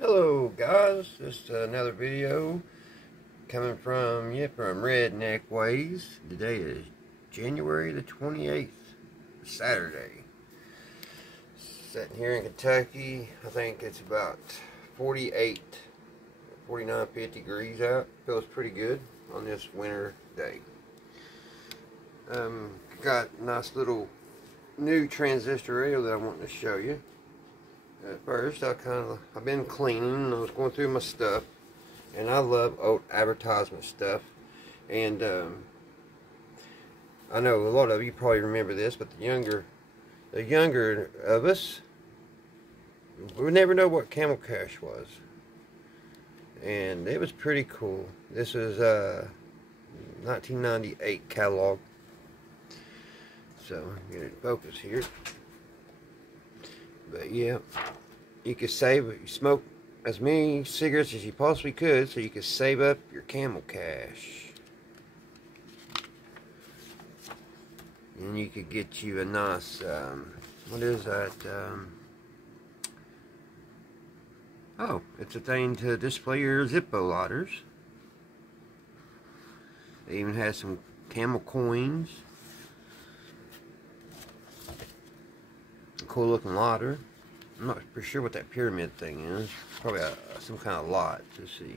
Hello guys, just another video coming from Redneck Ways. Today is January the 28th, Saturday. Sitting here in Kentucky, I think it's about 49, 50 degrees out. Feels pretty good on this winter day. Got a nice little new transistor radio that I want to show you. At first, I've been cleaning. I was going through my stuff, and I love old advertisement stuff. And I know a lot of you probably remember this, but the younger of us, we would never know what Camel Cash was, and it was pretty cool. This was 1998 catalog. So get it in focus here. But yeah, you could you smoke as many cigarettes as you possibly could so you could save up your Camel Cash. And you could get you a nice, what is that? Oh, it's a thing to display your Zippo lighters. They even has some Camel coins. Cool looking lighter. I'm not pretty sure what that pyramid thing is. Probably some kind of light. Let's see.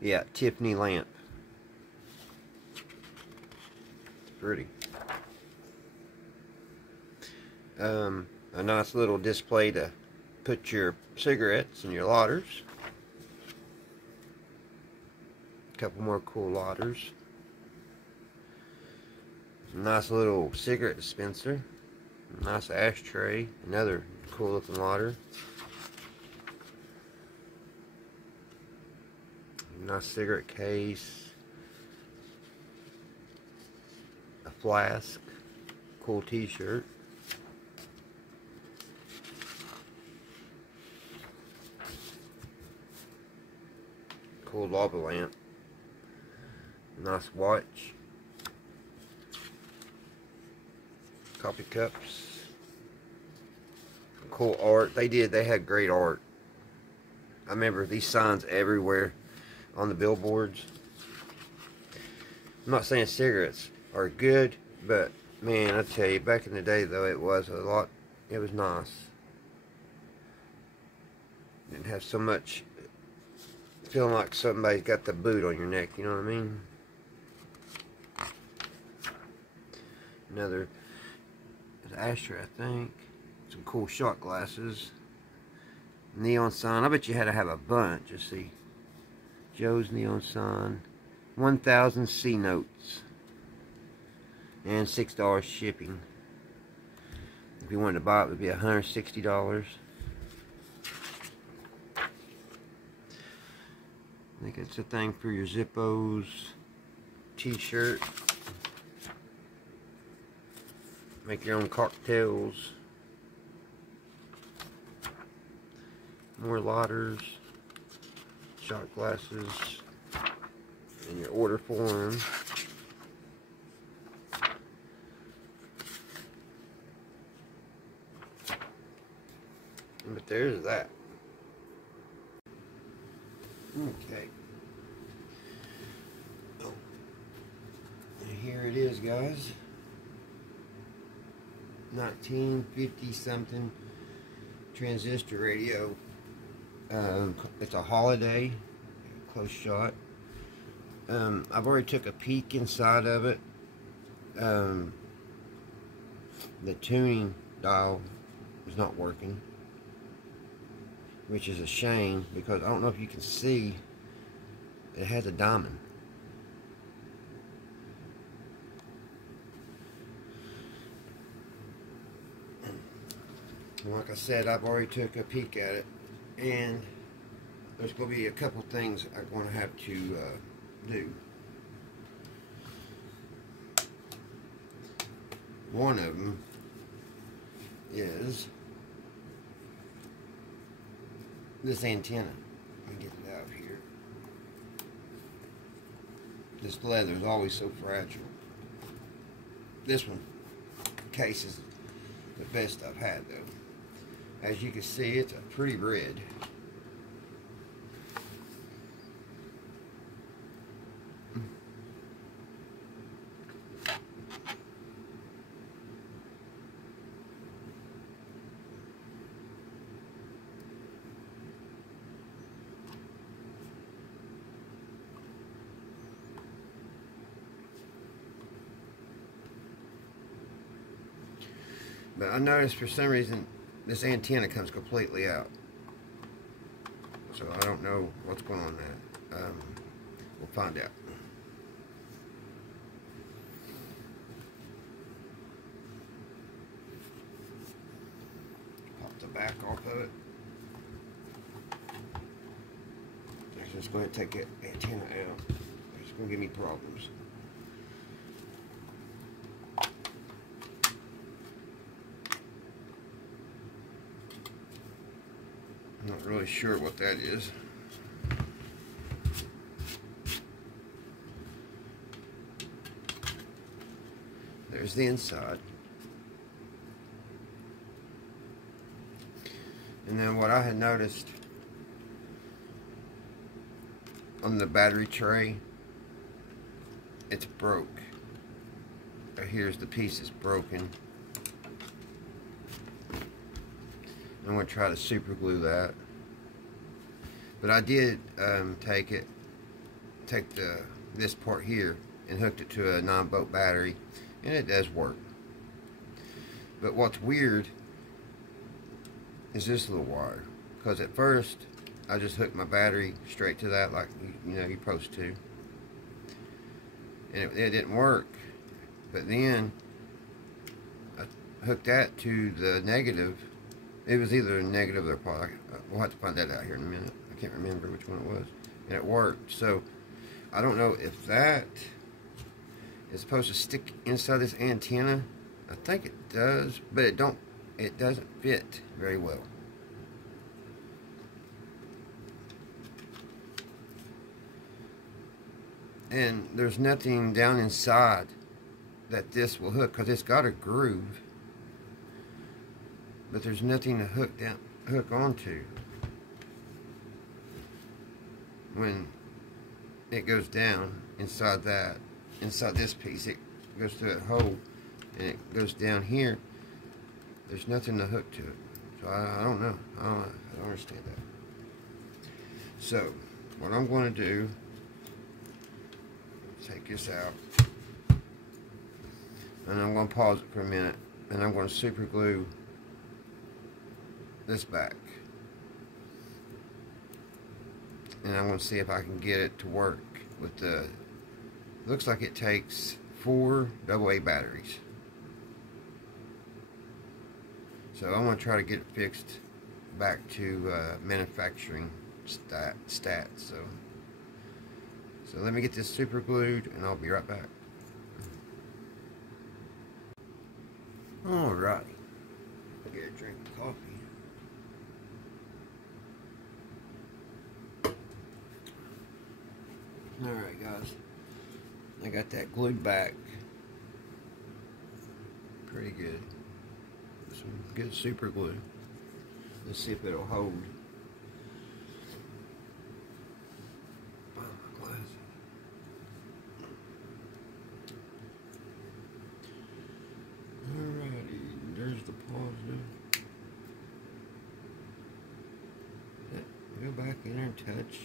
Yeah, Tiffany lamp. It's pretty. A nice little display to put your cigarettes and your lighters. A couple more cool lighters. Some nice little cigarette dispenser. Nice ashtray, another cool looking lighter. Nice cigarette case. A flask. Cool t-shirt. Cool lava lamp. Nice watch. Coffee cups. Cool art. They had great art. I remember these signs everywhere on the billboards. I'm not saying cigarettes are good, but man, I tell you, back in the day though, it was nice. Didn't have so much feeling like somebody's got the boot on your neck, you know what I mean? Another ashtray, I think. Some cool shot glasses. Neon sign. I bet you had to have a bunch. Let's see. Joe's neon sign. 1,000 C notes. And $6 shipping. If you wanted to buy it, it would be $160. I think it's a thing for your Zippos. T-shirt. Make your own cocktails. More lighters. Shot glasses. And your order form. But there's that. Okay. Oh. And here it is, guys. 1950 something transistor radio. It's a Holiday, close shot. I've already took a peek inside of it. The tuning dial is not working, which is a shame because I don't know if you can see, it has a diamond. Like I said, I've already took a peek at it, and there's going to be a couple things I'm going to have to do. One of them is this antenna. Let me get it out of here. This leather is always so fragile. This one case is the best I've had though. As you can see, it's a pretty red. But I noticed for some reason this antenna comes completely out. So I don't know what's going on with that. We'll find out. Pop the back off of it. I'm just going to take that antenna out. It's going to give me problems. I'm not really sure what that is. There's the inside. And then what I had noticed on the battery tray, it's broke. Here's the piece that's broken. I'm going to try to super glue that. But I did take this part here and hooked it to a 9-volt battery, and it does work. But what's weird is this little wire, because at first I just hooked my battery straight to that like you know you're supposed to, and it didn't work. But then I hooked that to the negative. It was either a negative or a positive. We'll have to find that out here in a minute. I can't remember which one it was, and it worked. So I don't know if that is supposed to stick inside this antenna. I think it does, but it doesn't fit very well. And there's nothing down inside that this will hook, because it's got a groove, but there's nothing to hook onto when it goes down inside this piece. It goes through that hole and it goes down here. There's nothing to hook to it, so I don't know. I don't understand that. So what I'm going to do, take this out, and I'm going to pause it for a minute, and I'm going to super glue this back, and I'm going to see if I can get it to work with the, looks like it takes 4 AA batteries. So I'm going to try to get it fixed back to manufacturing stats. So let me get this super glued, and I'll be right back. Alright, I'll get a drink of coffee. Alright guys, I got that glued back pretty good. Some good super glue. Let's see if it'll hold. Alrighty, there's the positive. Go back in there and touch.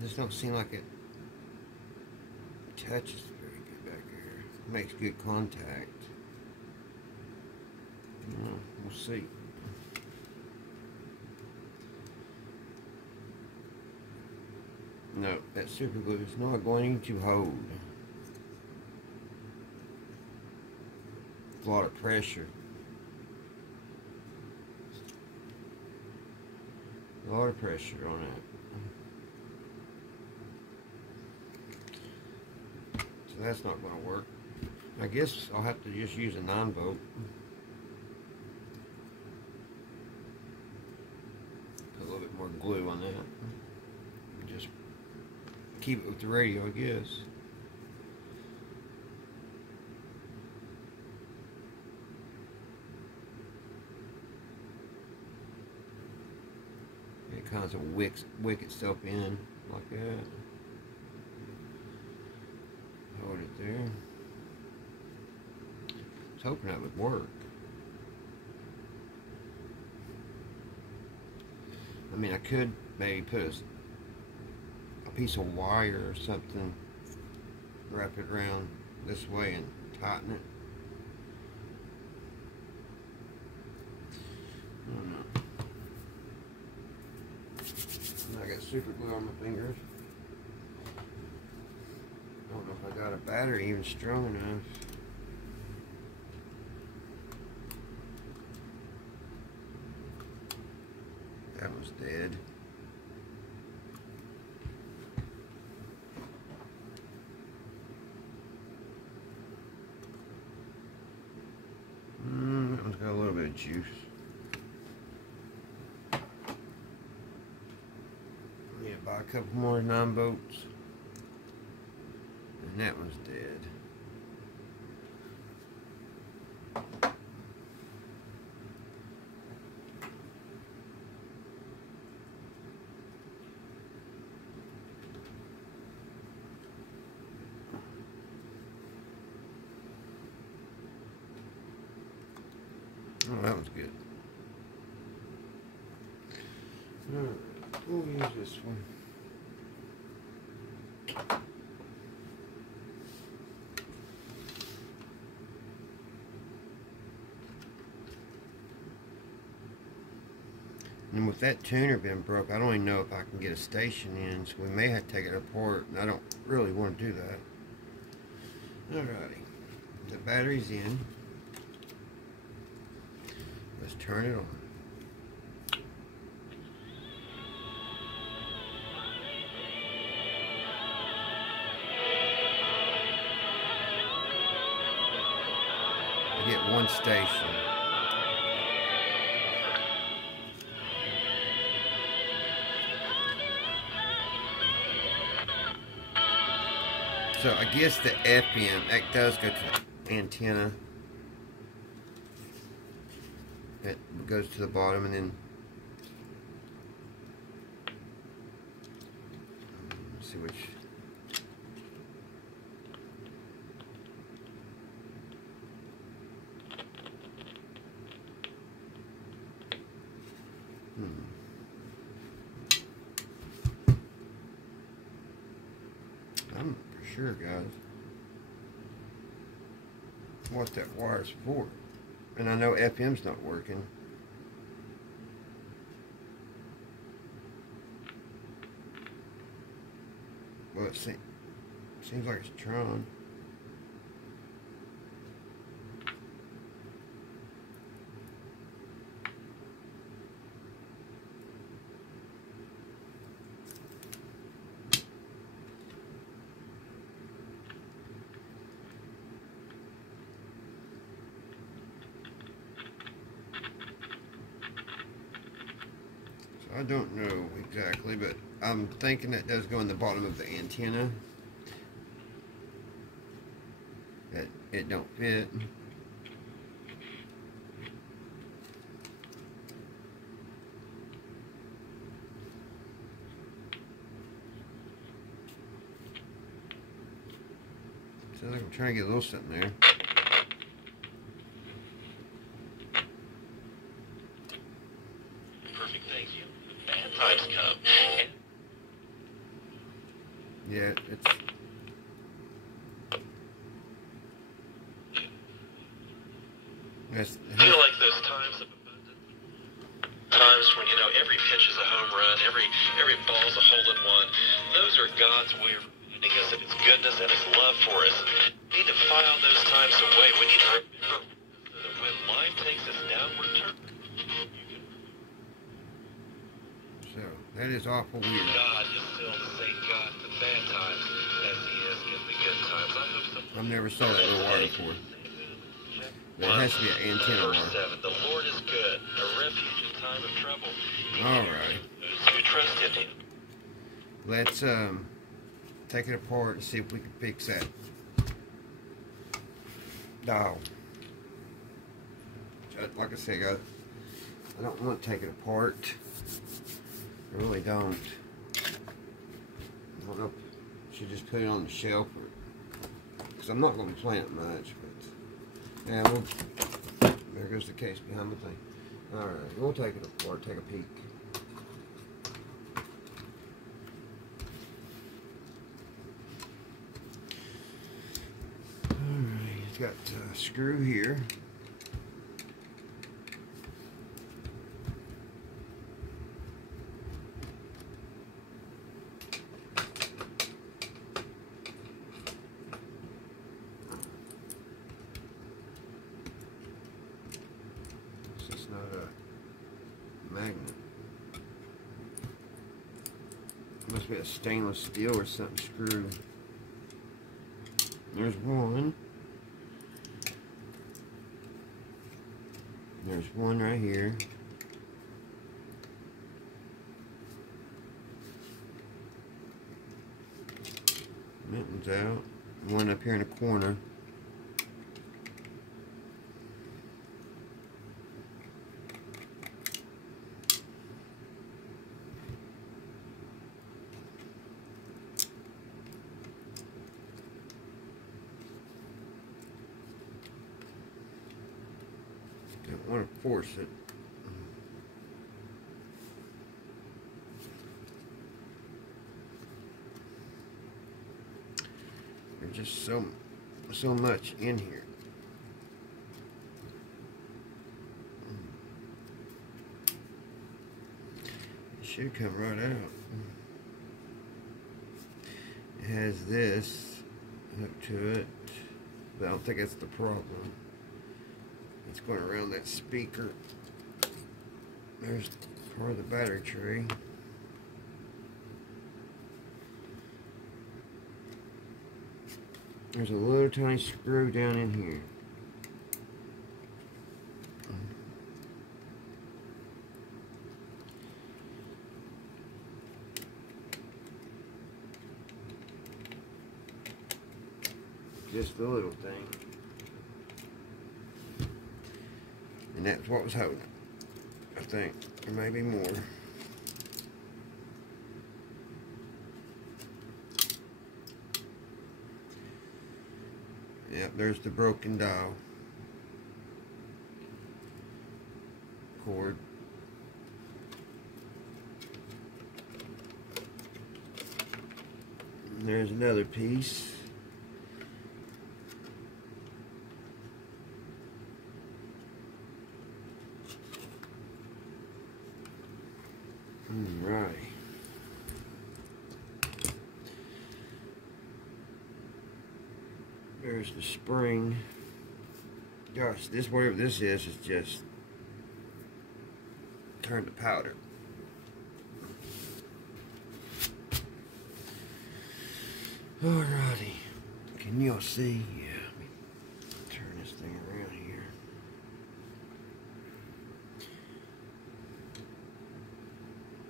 This don't seem like it touches very good back here. It makes good contact. We'll see. No, that super glue is not going to hold. A lot of pressure. A lot of pressure on it. So that's not going to work. I guess I'll have to just use a 9-volt. Put a little bit more glue on that. And just keep it with the radio, I guess. It kind of wick itself in like that. Hold it there. I was hoping that would work. I mean, I could maybe put a piece of wire or something, wrap it around this way and tighten it. super glue on my fingers. I don't know if I got a battery even strong enough. That was dead. That one's got a little bit of juice. Yeah, buy a couple more 9-volts. And that one's dead. Oh, that was good. Alright, we'll use this one. And with that tuner being broke, I don't even know if I can get a station in, so we may have to take it apart, and I don't really want to do that. Alrighty, the battery's in. Let's turn it on. I get one station. So I guess the FM, that does go to the antenna. It goes to the bottom and then let's see which. I'm not for sure, guys, what that wire's for. And I know FM's not working. Well, it seems like it's Tron. I don't know exactly, but I'm thinking that does go in the bottom of the antenna. It don't fit. Sounds like I'm trying to get a little something there. Perfect, thank you. Bad times come. Yeah, it's. I feel like those times of abundance. Times when, you know, every pitch is a home run, every ball's a hole-in-one. Those are God's way of reminding us of His goodness and His love for us. We need to file those times away. We need to remember that when life takes its downward turn, So that is awful weird. God is still the same God in the bad times as He is in the good times. I hope so. I've never saw that little wire before. There has to be an antenna wire. 7. The Lord is good, a refuge in time of trouble. Alright. Those who trust in Him. Let's take it apart and see if we can fix that dial. Like I said, guys, I don't want to take it apart. I really don't. I don't know if I should just put it on the shelf, because I'm not going to be playing it much. But yeah, there goes the case behind the thing. Alright, we'll take it apart, take a peek. Alright, it's got a screw here. magnet. Must be a stainless steel or something screw. There's one. There's one right here. That one's out. One up here in the corner. Don't want to force it. There's just so much in here. It should come right out. It has this hooked to it, but I don't think that's the problem. It's going around that speaker. There's part of the battery tray. There's a little tiny screw down in here. Just the little thing. And that's what was holding it, I think. Or maybe more. Yep, there's the broken dial cord. And there's another piece. Alright. There's the spring. Gosh, this, whatever this is just turned to powder. Alrighty. Can y'all see? Yeah, let me turn this thing around here.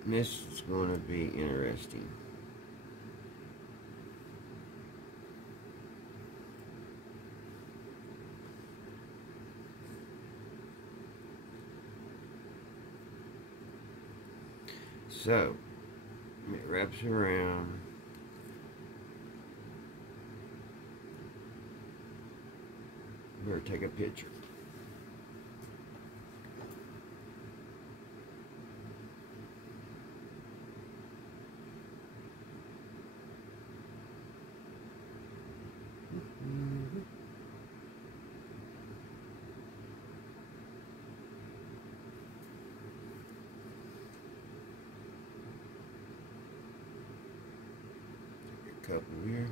This is going to be interesting. So, it wraps around. Better take a picture. Couple here.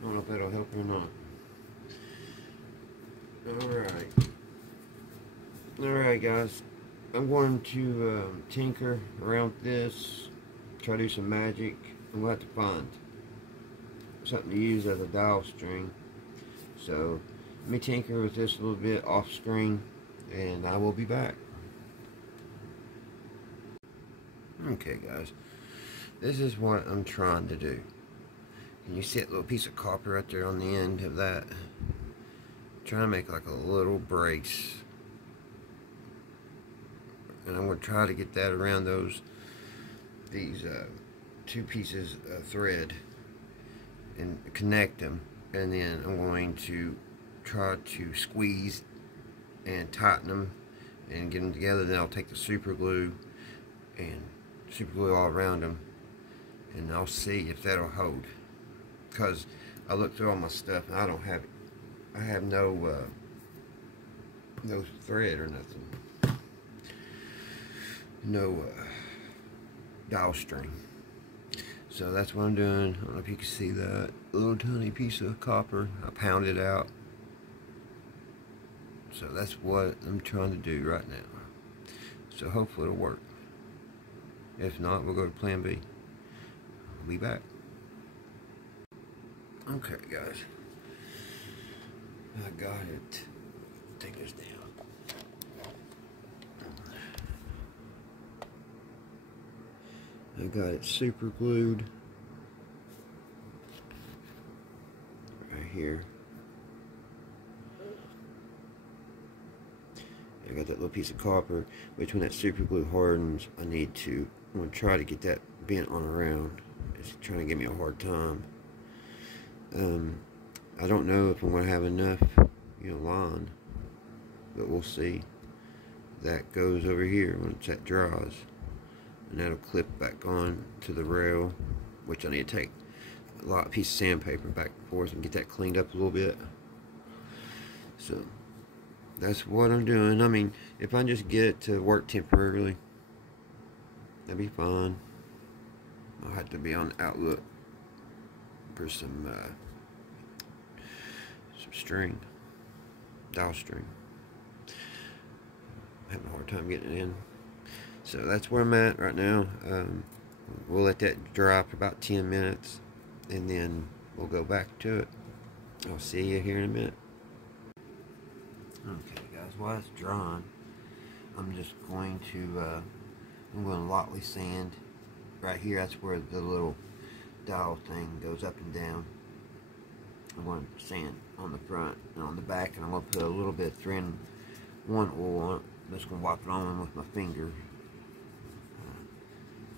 I don't know if that'll help or not. Alright guys, I'm going to tinker around this, try to do some magic, and we'll have to find something to use as a dial string. So let me tinker with this a little bit off screen, and I will be back. Okay guys, this is what I'm trying to do. And you see that little piece of copper right there on the end of that? I'm trying to make like a little brace. And I'm going to try to get that around these two pieces of thread and connect them. And then I'm going to try to squeeze and tighten them and get them together. Then I'll take the super glue and super glue all around them, and I'll see if that'll hold. Because I looked through all my stuff and I don't have it. I have no thread or nothing. No dial string. So that's what I'm doing. I don't know if you can see that little tiny piece of copper. I pounded out So that's what I'm trying to do right now. So hopefully it'll work. If not, we'll go to plan B. I'll be back. Okay, guys. I got it. Take this down. I got it super glued right here. I got that little piece of copper, which when that super glue hardens, I'm going to try to get that bent on around. It's trying to give me a hard time. I don't know if I'm going to have enough, line, but we'll see. That goes over here once that dries, and that'll clip back on to the rail, which I need to take a piece of sandpaper back and forth and get that cleaned up a little bit. So that's what I'm doing. I mean, if I just get it to work temporarily, that'd be fine. I'll have to be on the outlook for some string, dowel string. I'm having a hard time getting it in. So that's where I'm at right now. We'll let that dry for about 10 minutes, and then we'll go back to it. I'll see you here in a minute. Okay, guys, while it's drying, I'm just going to lightly sand right here. That's where the little dowel thing goes up and down. I'm going to sand on the front and on the back, and I'm going to put a little bit of 3-in-1 oil on it. I'm just going to wipe it on with my finger,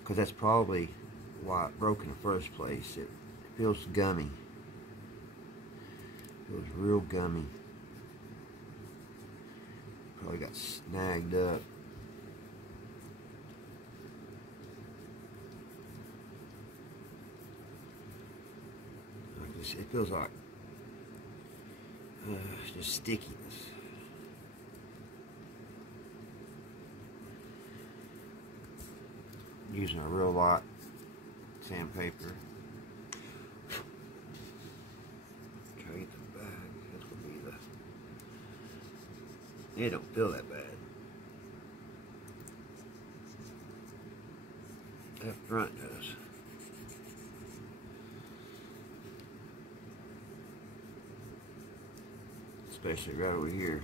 because that's probably why it broke in the first place. It feels gummy. It feels real gummy. Probably got snagged up. It feels like just stickiness. Using a real light sandpaper. Try to get the bag. That's gonna be the. It don't feel that bad. That front does. Especially right over here.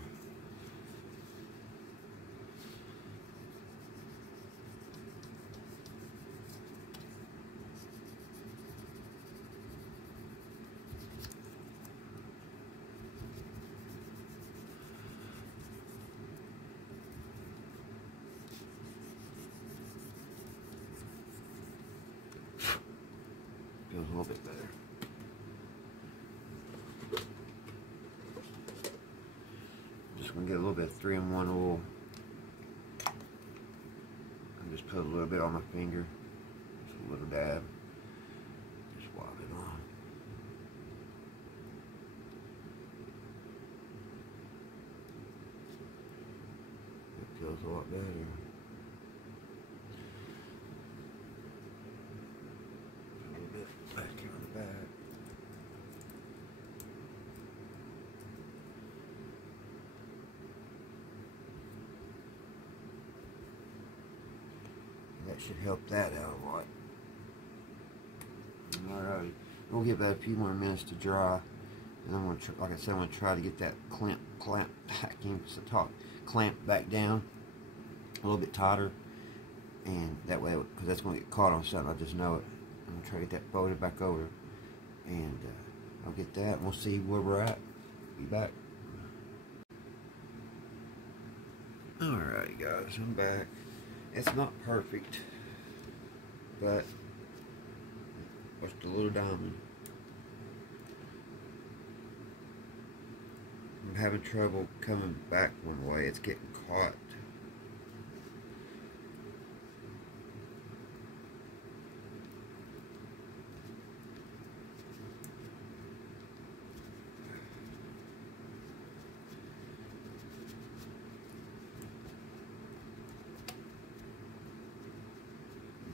Feels a little bit better. Just gonna get a little bit of 3-in-1 oil. And just put a little bit on my finger. Just a little dab. Just wipe it on. It feels a lot better. Back here on the back. That should help that out a lot. Alright, we'll give that a few more minutes to dry, and I'm gonna try, like I said, I'm gonna try to get that clamp back in, clamp back down a little bit tighter, and that way, because that's gonna get caught on something, I just know it. I'm gonna try to get that folded back over, and I'll get that, and we'll see where we're at. Be back. Alright guys, I'm back. It's not perfect, but what's the little diamond? I'm having trouble coming back one way. It's getting caught.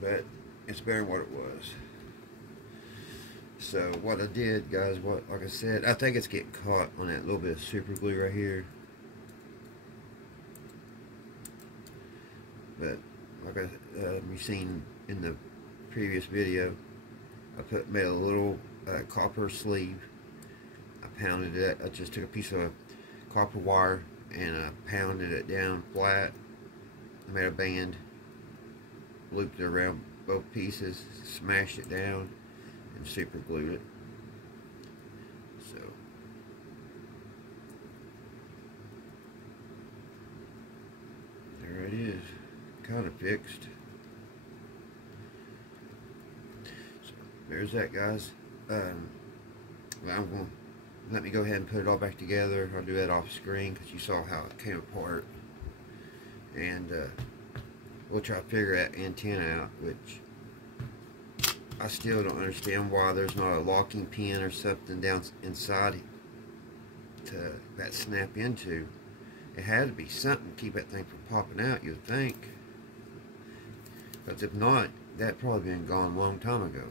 But it's better than what it was. So what I did, guys, like I said, I think it's getting caught on that little bit of super glue right here. But like you seen in the previous video, I made a little copper sleeve. I pounded it. I just took a piece of copper wire and I pounded it down flat. I made a band, looped it around both pieces, smashed it down, and super glued it. So there it is, kind of fixed. So there's that, guys. Let me go ahead and put it all back together. I'll do that off screen because you saw how it came apart. And we'll try to figure that antenna out, which I still don't understand why there's not a locking pin or something down inside to that snap into. It had to be something to keep that thing from popping out, you'd think. Because if not, that'd probably been gone a long time ago.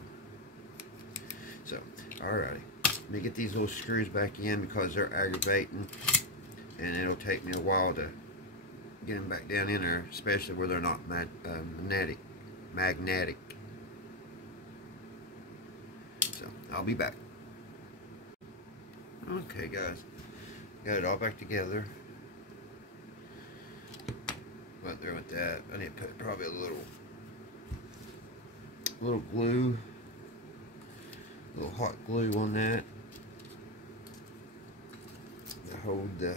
So, alrighty. Let me get these little screws back in because they're aggravating, and it'll take me a while to get them back down in there, especially where they're not magnetic. So I'll be back. Okay, guys, got it all back together. Went there with that. I need to put probably a little glue, a little hot glue on that. Hold the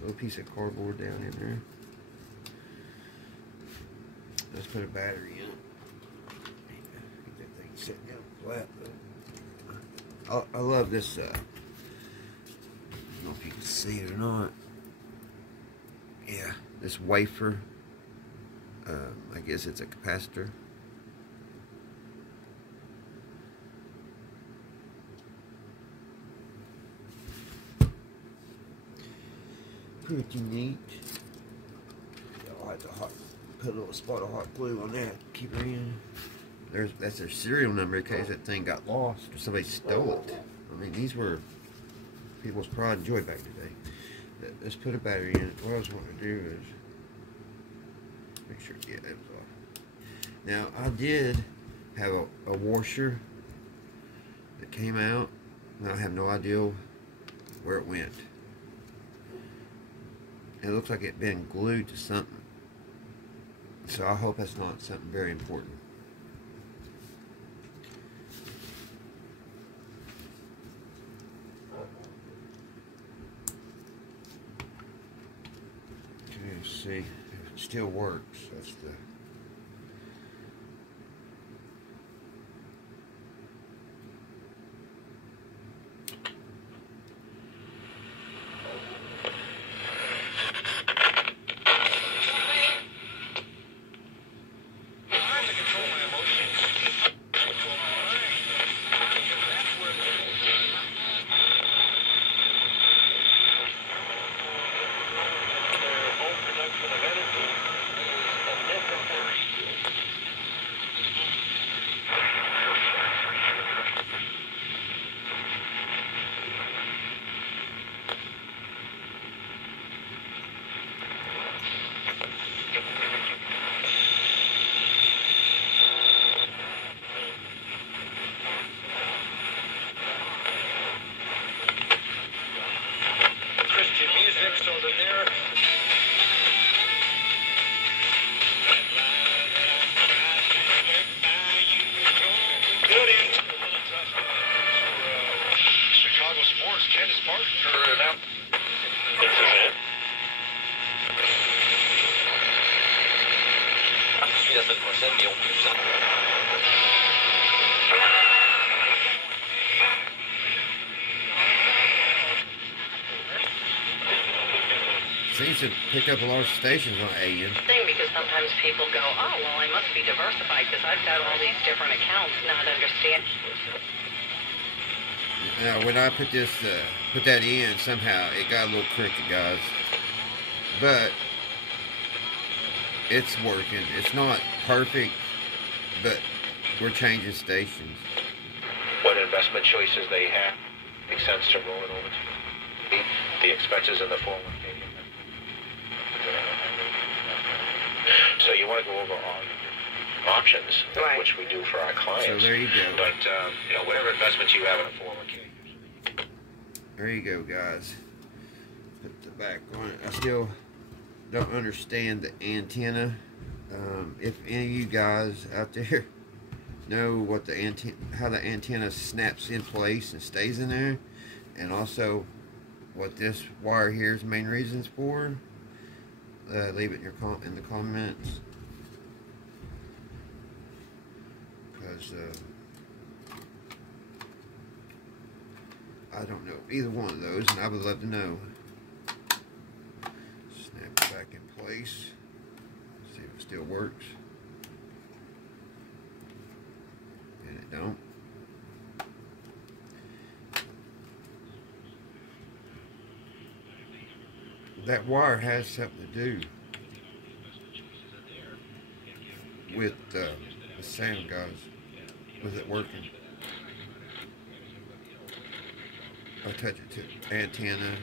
little piece of cardboard down in there. Let's put a battery in it. Get that thing set down flat. I love this. I don't know if you can see it or not. Yeah, this wafer. I guess it's a capacitor. Pretty neat. I'll have to put a little spot of hot glue on that. Keep it in. That's their serial number in case that thing got lost or somebody stole it. I mean, these were people's pride and joy back today. Let's put a battery in it. What I was wanting to do is make sure, yeah, that was off. Now, I did have a washer that came out, and I have no idea where it went. It looks like it's been glued to something. So I hope that's not something very important. Okay, let's see if it still works. That's the... Seems to pick up a lot of stations on AM. Because sometimes people go, oh, well, I must be diversified because I've got all these different accounts, not understand. Now, when I put that in, somehow it got a little crooked, guys. But it's working. It's not perfect, but we're changing stations. What investment choices they have makes sense to roll it over to the expenses in the 401k. So you want to go over on options, Right. which we do for our clients. So there you go. But, you know, whatever investments you have in a 401k. There you go, guys. Put the back on it. I still don't understand the antenna. If any of you guys out there know what the how the antenna snaps in place and stays in there, and also what this wire here is main reasons for, leave it in the comments, because I don't know either one of those, and I would love to know. Snap it back in place, see if it still works, and it don't. That wire has something to do with the sound, guys. Was it working? I touch it to antenna.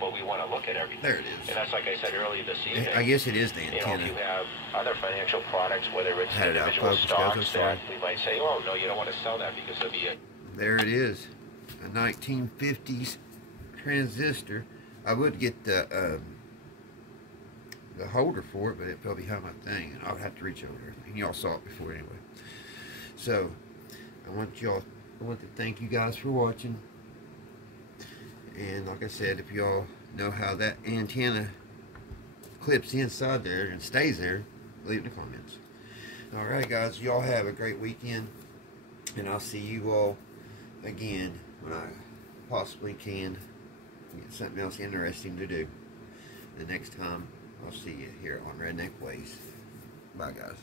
Well, we want to look at everything. There it is. And that's like I said earlier this evening. I guess it is the You know, antenna. if you have other financial products, whether it's Had it out individual focused, guys, I'm stocks, sorry. that we might say, oh, no, you don't want to sell that because it'll be a... There it is, a 1950s transistor. I would get the holder for it, but it fell behind my thing, and I would have to reach over there. And y'all saw it before anyway. So I want to thank you guys for watching. And like I said, if y'all know how that antenna clips inside there and stays there, leave it in the comments. Alright guys, y'all have a great weekend, and I'll see you all again when I possibly can get something else interesting to do. The next time I'll see you here on Redneck Ways. Bye guys.